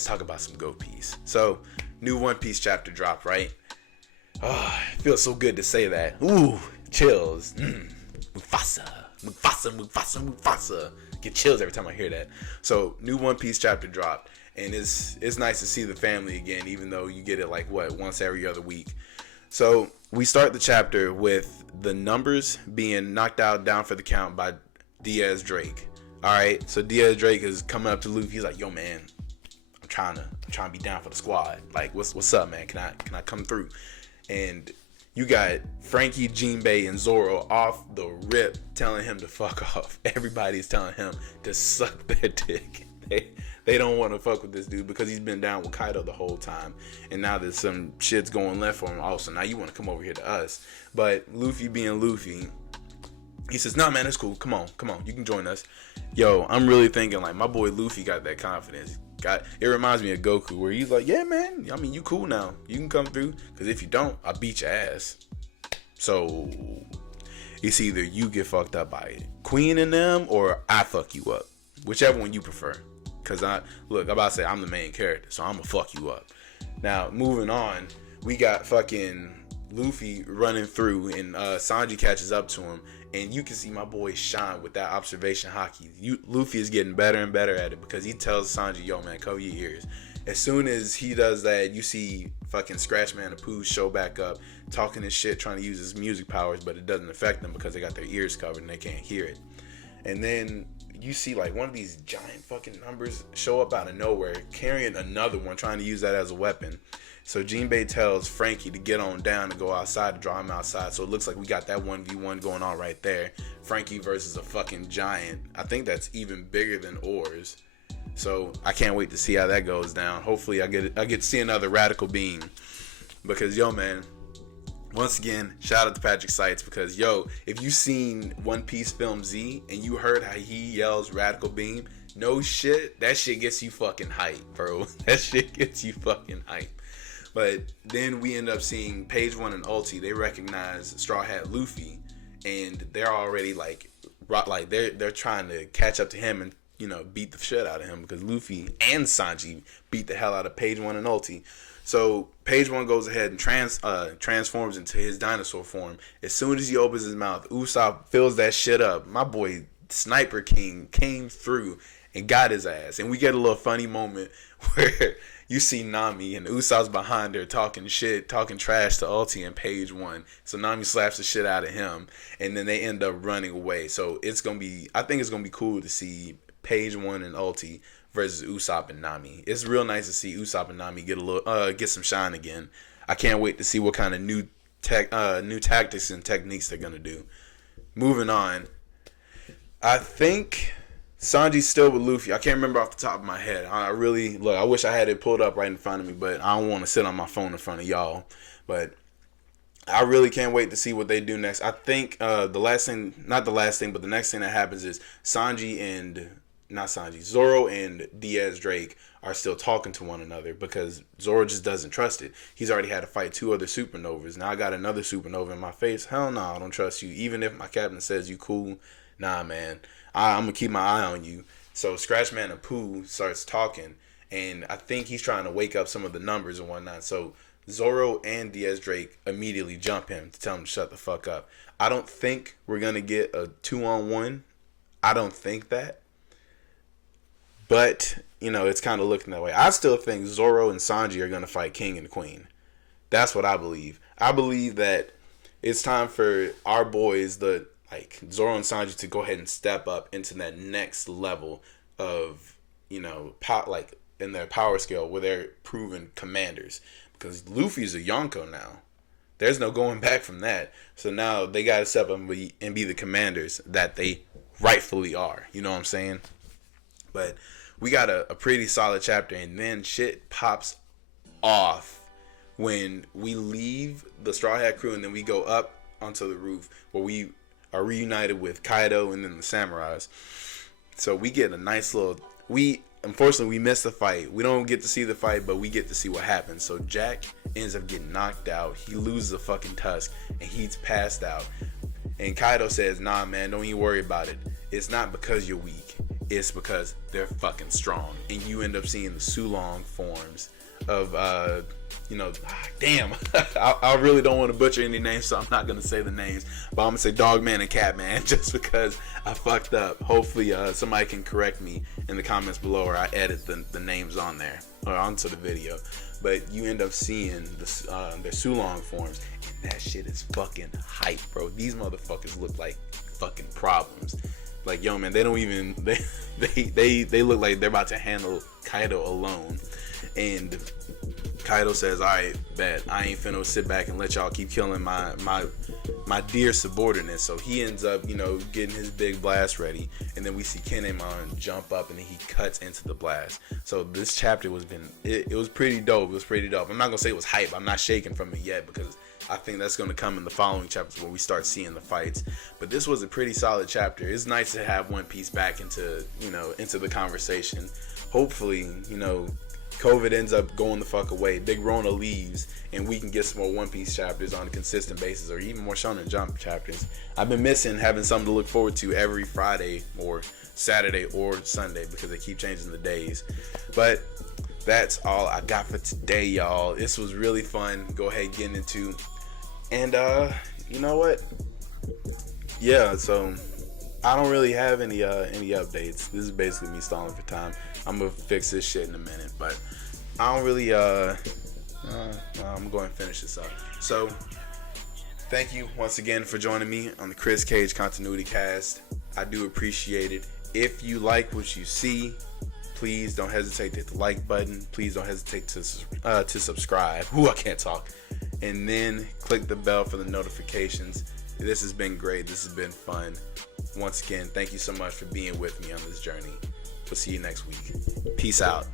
let's talk about some Go Piece. So, new One Piece chapter dropped, right? Oh, it feels so good to say that. Ooh, chills. Mufasa. Get chills every time I hear that. So, new One Piece chapter dropped, and it's nice to see the family again, even though you get it like once every other week. So we start the chapter with the numbers being knocked out down for the count by Diaz Drake. All right, so Diaz Drake is coming up to Luffy. He's like, "Yo, man, I'm trying to be down for the squad. Like, what's up, man? Can I come through?" And you got Frankie, Jinbei, and Zoro off the rip telling him to fuck off. Everybody's telling him to suck their dick. They don't want to fuck with this dude because he's been down with Kaido the whole time. And now there's some shit's going left for him also. Now you want to come over here to us. But Luffy being Luffy, he says, "Nah, man, it's cool. Come on. You can join us." Yo, I'm really thinking like my boy Luffy got that confidence. It reminds me of Goku where he's like, "Yeah, man. I mean, you cool now. You can come through. Because if you don't, I'll beat your ass." So it's either you get fucked up by Queen and them or I fuck you up. Whichever one you prefer. Because I'm about to say I'm the main character, so I'm going to fuck you up. Now, moving on, we got fucking Luffy running through, and Sanji catches up to him, and you can see my boy shine with that observation hockey. Luffy is getting better and better at it because he tells Sanji, "Yo, man, cover your ears." As soon as he does that, you see fucking Scratchman and Pooh show back up, talking his shit, trying to use his music powers, but it doesn't affect them because they got their ears covered and they can't hear it. And then you see like one of these giant fucking numbers show up out of nowhere, carrying another one, trying to use that as a weapon. So Jinbei tells Frankie to get on down and go outside to draw him outside. So it looks like we got that 1v1 going on right there. Frankie versus a fucking giant. I think that's even bigger than Oars. So I can't wait to see how that goes down. Hopefully I get to see another Radical Beam. Because yo, man, once again, shout out to Patrick Seitz because, yo, if you seen One Piece Film Z and you heard how he yells Radical Beam, no shit, that shit gets you fucking hype, bro. That shit gets you fucking hype. But then we end up seeing Page One and Ulti. They recognize Straw Hat Luffy, and they're already they're trying to catch up to him and, you know, beat the shit out of him because Luffy and Sanji beat the hell out of Page One and Ulti. So Page One goes ahead and transforms into his dinosaur form. As soon as he opens his mouth, Usopp fills that shit up. My boy Sniper King came through and got his ass. And we get a little funny moment where you see Nami and Usopp's behind her talking trash to Ulti and Page One. So Nami slaps the shit out of him, and then they end up running away. So I think it's gonna be cool to see Page One and Ulti versus Usopp and Nami. It's real nice to see Usopp and Nami get some shine again. I can't wait to see what kind of new tactics and techniques they're gonna do. Moving on, I think Sanji's still with Luffy. I can't remember off the top of my head. I wish I had it pulled up right in front of me, but I don't want to sit on my phone in front of y'all. But I really can't wait to see what they do next. I think the next thing that happens is Zoro and Diaz Drake are still talking to one another because Zoro just doesn't trust it. He's already had to fight 2 other supernovas. Now I got another supernova in my face. Hell no, I don't trust you. Even if my captain says you cool, nah, man. I'm going to keep my eye on you. So Scratchman and Pooh starts talking, and I think he's trying to wake up some of the numbers and whatnot. So Zoro and Diaz Drake immediately jump him to tell him to shut the fuck up. I don't think we're going to get a 2-on-1. I don't think that. But, you know, it's kind of looking that way. I still think Zoro and Sanji are going to fight King and Queen. That's what I believe. I believe that it's time for our boys, Zoro and Sanji, to go ahead and step up into that next level of, you know, in their power scale where they're proven commanders. Because Luffy's a Yonko now. There's no going back from that. So now they got to step up and be the commanders that they rightfully are. You know what I'm saying? But we got a pretty solid chapter, and then shit pops off when we leave the Straw Hat crew and then we go up onto the roof where we are reunited with Kaido and then the samurais. So we get a nice unfortunately we missed the fight. We don't get to see the fight, but we get to see what happens. So Jack ends up getting knocked out. He loses a fucking tusk and he's passed out. And Kaido says, "Nah, man, don't even worry about it. It's not because you're weak. it's because they're fucking strong. And you end up seeing the Sulong forms of damn. I really don't want to butcher any names, so I'm not gonna say the names, but I'm gonna say Dogman and Catman just because I fucked up. Hopefully somebody can correct me in the comments below, or I edit the names on there or onto the video. But you end up seeing their Sulong forms, and that shit is fucking hype, bro. These motherfuckers look like fucking problems. Like, yo, man, they don't even they look like they're about to handle Kaido alone. And Kaido says, alright, bet, I ain't finna sit back and let y'all keep killing my dear subordinates. So he ends up, getting his big blast ready, and then we see Kinemon jump up and then he cuts into the blast. So this chapter was pretty dope. It was pretty dope. I'm not gonna say it was hype. I'm not shaking from it yet, because I think that's gonna come in the following chapters where we start seeing the fights. But this was a pretty solid chapter. It's nice to have One Piece back into the conversation. Hopefully, COVID ends up going the fuck away, Big Rona leaves, and we can get some more One Piece chapters on a consistent basis, or even more Shonen Jump chapters. I've been missing having something to look forward to every Friday or Saturday or Sunday, because they keep changing the days. But that's all I got for today, y'all. This was really fun. Go ahead, get into, and you know what? Yeah, so I don't really have any updates. This is basically me stalling for time. I'm gonna fix this shit in a minute, but I don't really I'm going to finish this up. So thank you once again for joining me on the Chris Cage Continuity Cast. I do appreciate it. If you like what you see, please don't hesitate to hit the like button. Please don't hesitate to subscribe. Ooh, I can't talk. And then click the bell for the notifications. This has been great. This has been fun. Once again, thank you so much for being with me on this journey. We'll see you next week. Peace out.